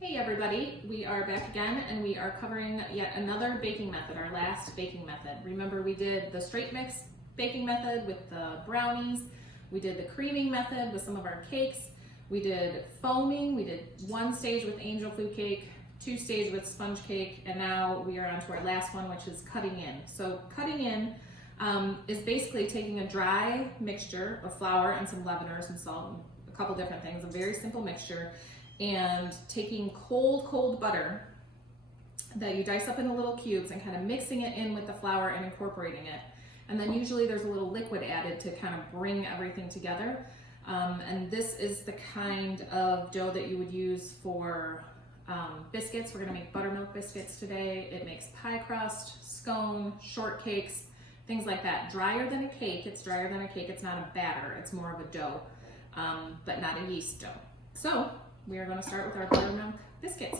Hey everybody, we are back again and we are covering yet another baking method, our last baking method. Remember we did the straight mix baking method with the brownies, we did the creaming method with some of our cakes, we did foaming, we did one stage with angel food cake, two stage with sponge cake, and now we are on to our last one, which is cutting in. So cutting in is basically taking a dry mixture of flour and some leaveners and salt and a couple different things, a very simple mixture, and taking cold butter that you dice up into little cubes and kind of mixing it in with the flour and incorporating it. And then usually there's a little liquid added to kind of bring everything together. And this is the kind of dough that you would use for biscuits. We're gonna make buttermilk biscuits today. It makes pie crust, scone, shortcakes, things like that. Drier than a cake. It's drier than a cake. It's not a batter. It's more of a dough, but not a yeast dough. So we are going to start with our buttermilk biscuits.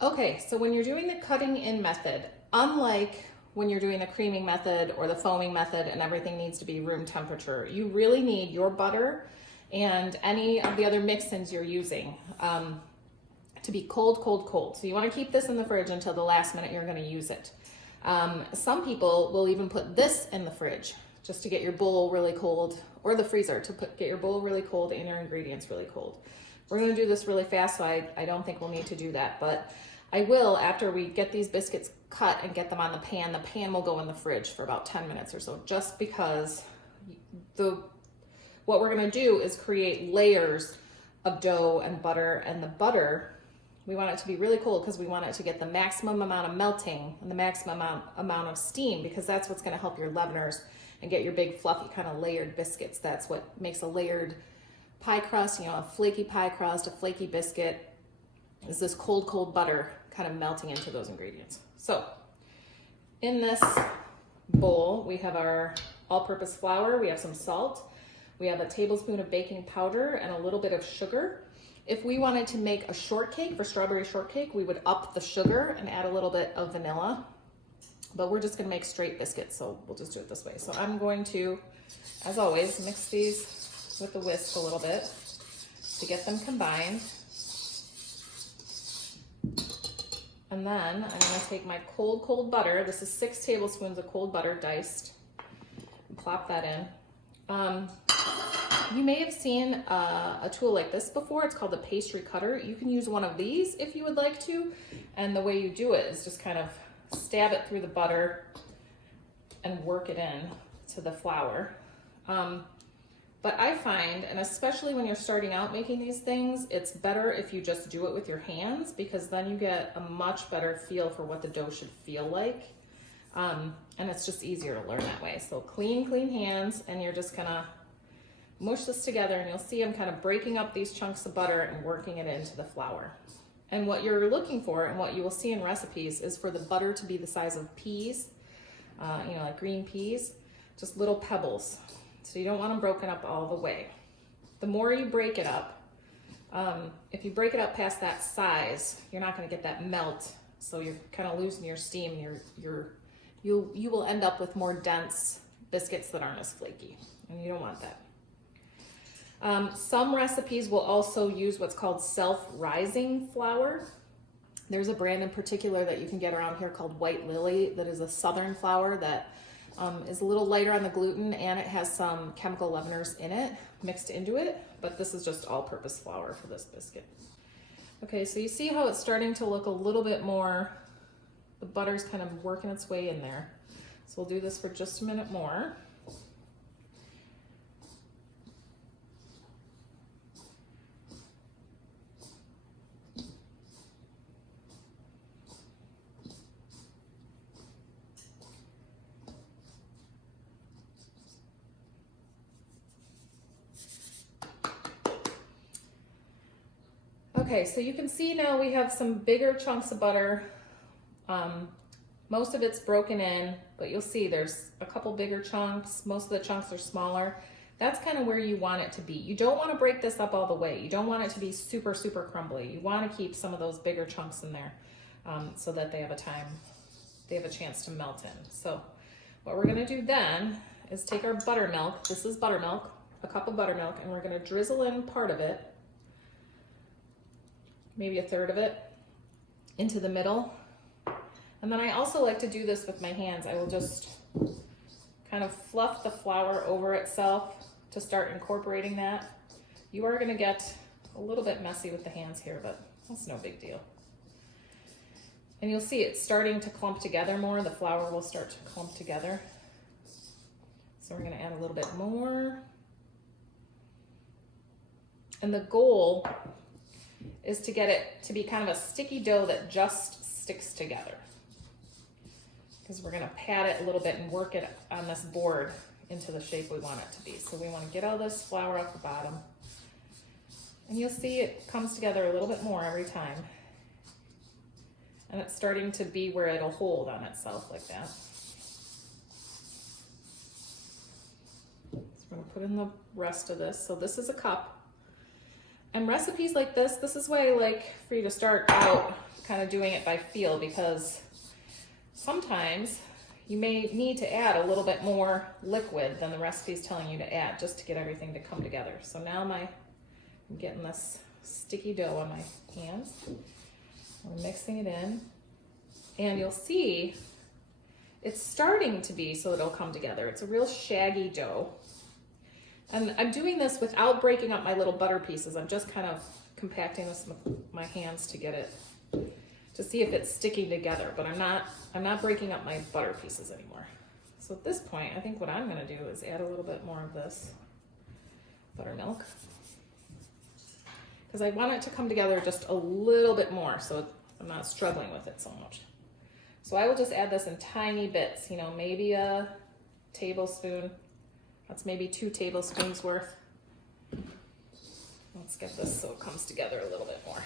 Okay, so when you're doing the cutting in method, unlike when you're doing the creaming method or the foaming method and everything needs to be room temperature, you really need your butter and any of the other mix-ins you're using to be cold. So you want to keep this in the fridge until the last minute you're going to use it. Some people will even put this in the fridge just to get your bowl really cold, or the freezer to get your bowl really cold and your ingredients really cold. We're going to do this really fast, so I don't think we'll need to do that, but I will after we get these biscuits cut and get them on the pan. The pan will go in the fridge for about 10 minutes or so, just because what we're going to do is create layers of dough and the butter, we want it to be really cold because we want it to get the maximum amount of melting and the maximum amount of steam, because that's what's going to help your leaveners and get your big fluffy kind of layered biscuits. That's what makes a layered pie crust, you know, a flaky pie crust, a flaky biscuit, is this cold butter kind of melting into those ingredients. So in this bowl, we have our all-purpose flour, we have some salt, we have a tablespoon of baking powder and a little bit of sugar. If we wanted to make a shortcake, for strawberry shortcake, we would up the sugar and add a little bit of vanilla. But we're just gonna make straight biscuits, so we'll just do it this way. So I'm going to, as always, mix these with the whisk a little bit to get them combined. And then I'm gonna take my cold butter. This is 6 tablespoons of cold butter diced, and plop that in. You may have seen a tool like this before. It's called a pastry cutter. You can use one of these if you would like to. And the way you do it is just kind of stab it through the butter and work it in to the flour. But I find, and especially when you're starting out making these things, it's better if you just do it with your hands, because then you get a much better feel for what the dough should feel like. And it's just easier to learn that way. So clean hands, and you're just gonna mush this together, and you'll see I'm kind of breaking up these chunks of butter and working it into the flour. And what you're looking for, and what you will see in recipes, is for the butter to be the size of peas, you know, like green peas, just little pebbles. So you don't want them broken up all the way. The more you break it up, if you break it up past that size, you're not going to get that melt. So you're kind of losing your steam. You will end up with more dense biscuits that aren't as flaky, and you don't want that. Some recipes will also use what's called self-rising flour. There's a brand in particular that you can get around here called White Lily that is a southern flour that is a little lighter on the gluten, and it has some chemical leaveners in it mixed into it, but this is just all-purpose flour for this biscuit. Okay, so you see how it's starting to look a little bit more, the butter's kind of working its way in there. So we'll do this for just a minute more. Okay, so you can see now we have some bigger chunks of butter. Most of it's broken in, but you'll see there's a couple bigger chunks. Most of the chunks are smaller. That's kind of where you want it to be. You don't want to break this up all the way. You don't want it to be super crumbly. You want to keep some of those bigger chunks in there so that they have a chance to melt in. So what we're gonna do then is take our buttermilk. This is buttermilk, a cup of buttermilk, and we're gonna drizzle in part of it maybe a third of it, into the middle. And then I also like to do this with my hands. I will just kind of fluff the flour over itself to start incorporating that. You are gonna get a little bit messy with the hands here, but that's no big deal. And you'll see it's starting to clump together more. The flour will start to clump together. So we're gonna add a little bit more. And the goal is to get it to be kind of a sticky dough that just sticks together. Because we're gonna pat it a little bit and work it on this board into the shape we want it to be. So we wanna get all this flour off the bottom. And you'll see it comes together a little bit more every time. And it's starting to be where it'll hold on itself like that. So we're gonna put in the rest of this. So this is a cup. And recipes like this is why I like for you to start out kind of doing it by feel, because sometimes you may need to add a little bit more liquid than the recipe is telling you to add just to get everything to come together. So now I'm getting this sticky dough on my hands. I'm mixing it in, and you'll see it's starting to be so it'll come together. It's a real shaggy dough. And I'm doing this without breaking up my little butter pieces. I'm just kind of compacting this with my hands to get it, to see if it's sticking together, but I'm not breaking up my butter pieces anymore. So at this point, I think what I'm gonna do is add a little bit more of this buttermilk, because I want it to come together just a little bit more so I'm not struggling with it so much. So I will just add this in tiny bits, you know, maybe a tablespoon. That's maybe 2 tablespoons worth. Let's get this so it comes together a little bit more.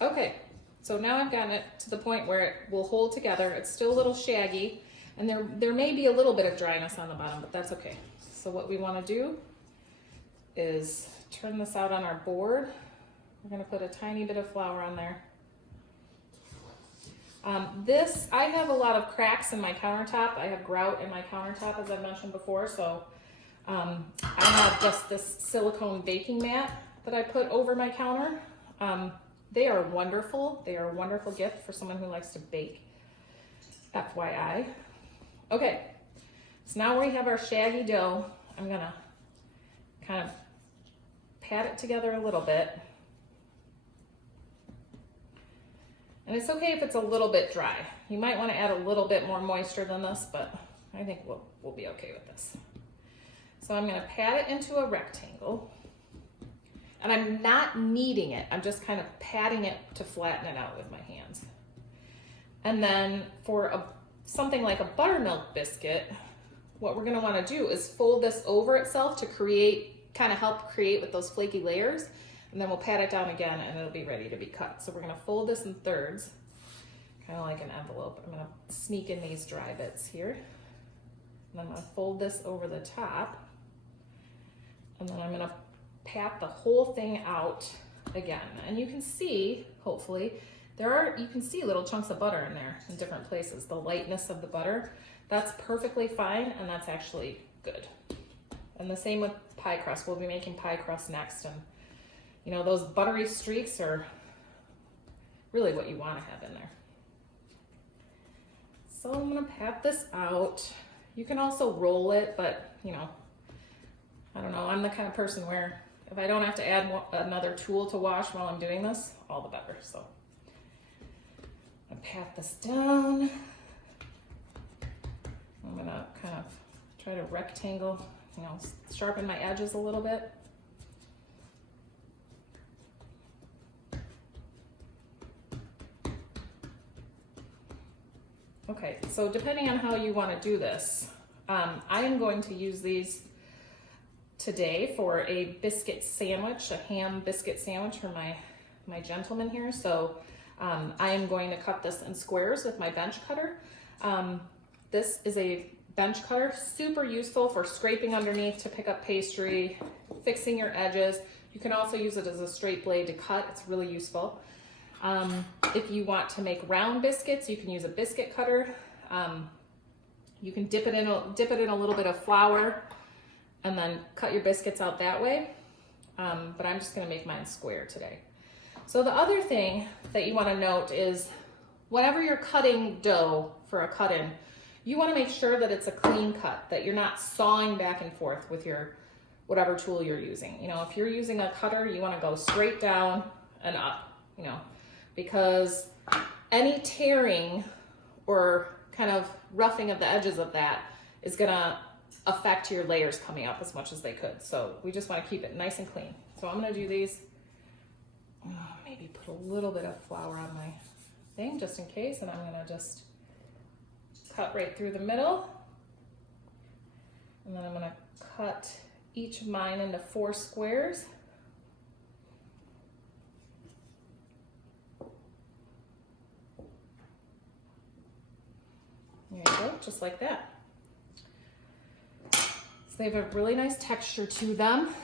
Okay, so now I've gotten it to the point where it will hold together. It's still a little shaggy, and there may be a little bit of dryness on the bottom, but that's okay. So what we want to do is turn this out on our board. We're going to put a tiny bit of flour on there. I have a lot of cracks in my countertop. I have grout in my countertop, as I mentioned before, so I have just this silicone baking mat that I put over my counter. They are wonderful. They are a wonderful gift for someone who likes to bake. FYI. Okay, so now we have our shaggy dough. I'm gonna kind of pat it together a little bit. And it's okay if it's a little bit dry. You might want to add a little bit more moisture than this, but I think we'll be okay with this. So I'm gonna pat it into a rectangle. And I'm not kneading it. I'm just kind of patting it to flatten it out with my hands. And then for something like a buttermilk biscuit, what we're gonna wanna do is fold this over itself to kind of help create with those flaky layers. And then we'll pat it down again and it'll be ready to be cut. So we're gonna fold this in thirds, kind of like an envelope. I'm gonna sneak in these dry bits here. And I'm gonna fold this over the top. And then I'm gonna pat the whole thing out again. And you can see, hopefully, you can see little chunks of butter in there in different places. The lightness of the butter, that's perfectly fine, and that's actually good. And the same with pie crust. We'll be making pie crust next, and you know, those buttery streaks are really what you want to have in there. So I'm gonna pat this out. You can also roll it, but you know, I don't know, I'm the kind of person where if I don't have to add another tool to wash while I'm doing this, all the better. So I pat this down. I'm gonna kind of try to rectangle, you know, sharpen my edges a little bit. Okay, so depending on how you want to do this, I am going to use these today for a biscuit sandwich, a ham biscuit sandwich for my gentleman here. So I am going to cut this in squares with my bench cutter. This is a bench cutter, super useful for scraping underneath to pick up pastry, fixing your edges. You can also use it as a straight blade to cut. It's really useful. If you want to make round biscuits, you can use a biscuit cutter. You can dip it in a little bit of flour and then cut your biscuits out that way. But I'm just gonna make mine square today. So the other thing that you wanna note is whenever you're cutting dough for a cut-in, you wanna make sure that it's a clean cut, that you're not sawing back and forth with your whatever tool you're using. You know, if you're using a cutter, you wanna go straight down and up, you know, because any tearing or kind of roughing of the edges of that is gonna affect your layers coming up as much as they could. So we just wanna keep it nice and clean. So I'm gonna do these, maybe put a little bit of flour on my thing just in case, and I'm gonna just cut right through the middle. And then I'm gonna cut each of mine into 4 squares. There you go, just like that. So they have a really nice texture to them.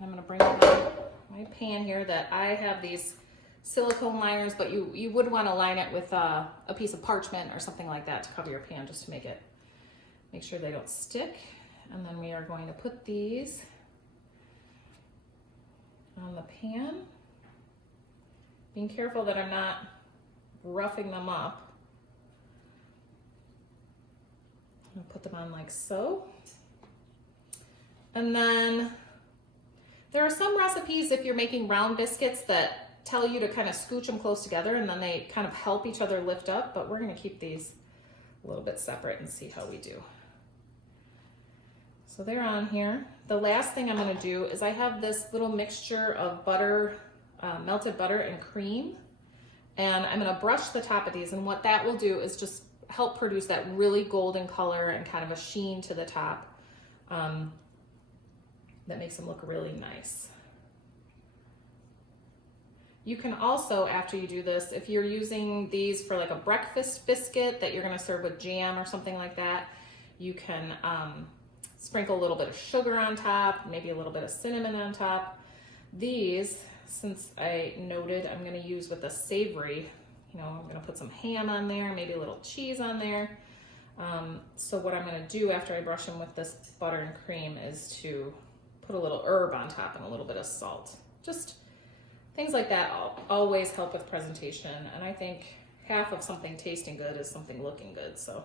I'm gonna bring my pan here that I have these silicone liners, but you would wanna line it with a piece of parchment or something like that to cover your pan just to make sure they don't stick. And then we are going to put these on the pan. Being careful that I'm not roughing them up. I'm gonna put them on like so. And then there are some recipes, if you're making round biscuits, that tell you to kind of scooch them close together and then they kind of help each other lift up, but we're gonna keep these a little bit separate and see how we do. So they're on here. The last thing I'm gonna do is I have this little mixture of butter, melted butter and cream, and I'm gonna brush the top of these, and what that will do is just help produce that really golden color and kind of a sheen to the top that makes them look really nice. You can also, after you do this, if you're using these for like a breakfast biscuit that you're gonna serve with jam or something like that, you can sprinkle a little bit of sugar on top, maybe a little bit of cinnamon on top. These, since I noted I'm gonna use with a savory, you know, I'm gonna put some ham on there, maybe a little cheese on there. So what I'm gonna do after I brush them with this butter and cream is to put a little herb on top and a little bit of salt. Just things like that always help with presentation. And I think half of something tasting good is something looking good. So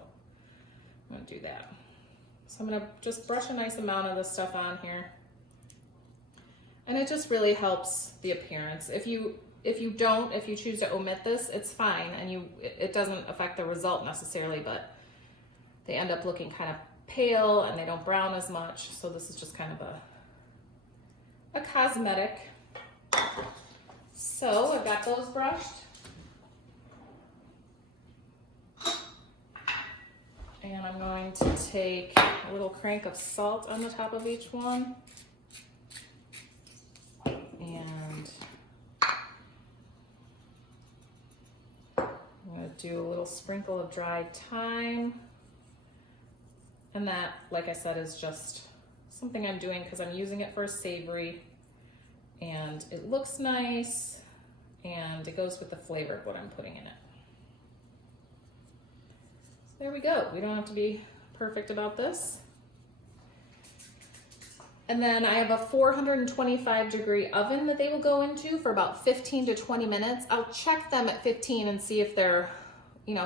I'm gonna do that. So I'm gonna just brush a nice amount of this stuff on here. And it just really helps the appearance. If you choose to omit this, it's fine, and it doesn't affect the result necessarily, but they end up looking kind of pale and they don't brown as much. So this is just kind of a cosmetic. So I've got those brushed. And I'm going to take a little crank of salt on the top of each one. And I'm going to do a little sprinkle of dried thyme. And that, like I said, is just something I'm doing because I'm using it for a savory. And it looks nice. And it goes with the flavor of what I'm putting in it. There we go. We don't have to be perfect about this. And then I have a 425-degree oven that they will go into for about 15 to 20 minutes. I'll check them at 15 and see if they're,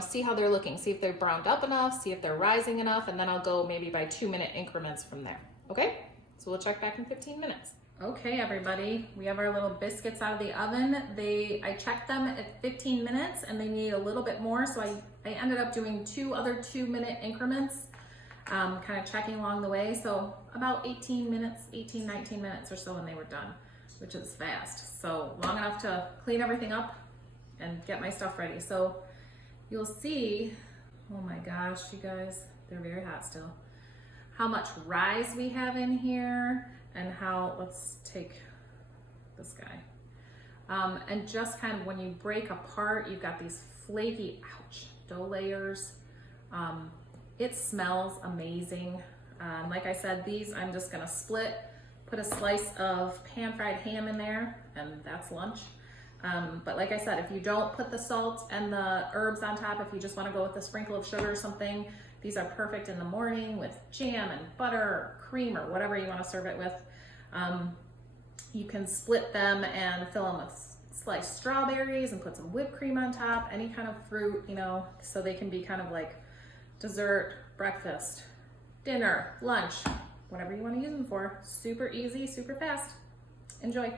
see how they're looking, see if they're browned up enough, see if they're rising enough, and then I'll go maybe by 2-minute increments from there. Okay? So we'll check back in 15 minutes. Okay, everybody, we have our little biscuits out of the oven. I checked them at 15 minutes and they need a little bit more, so I ended up doing 2 other 2-minute increments, kind of checking along the way. So about 18, 19 minutes or so, and they were done, which is fast. So long enough to clean everything up and get my stuff ready. So you'll see, oh my gosh, you guys, they're very hot still, how much rise we have in here. And how, let's take this guy. And just kind of when you break apart, you've got these flaky, dough layers. It smells amazing. Like I said, these I'm just gonna split, put a slice of pan-fried ham in there, and that's lunch. But like I said, if you don't put the salt and the herbs on top, if you just want to go with a sprinkle of sugar or something, these are perfect in the morning with jam and butter or cream or whatever you want to serve it with. You can split them and fill them with sliced strawberries and put some whipped cream on top, any kind of fruit, you know, so they can be kind of like dessert, breakfast, dinner, lunch, whatever you want to use them for. Super easy, super fast. Enjoy.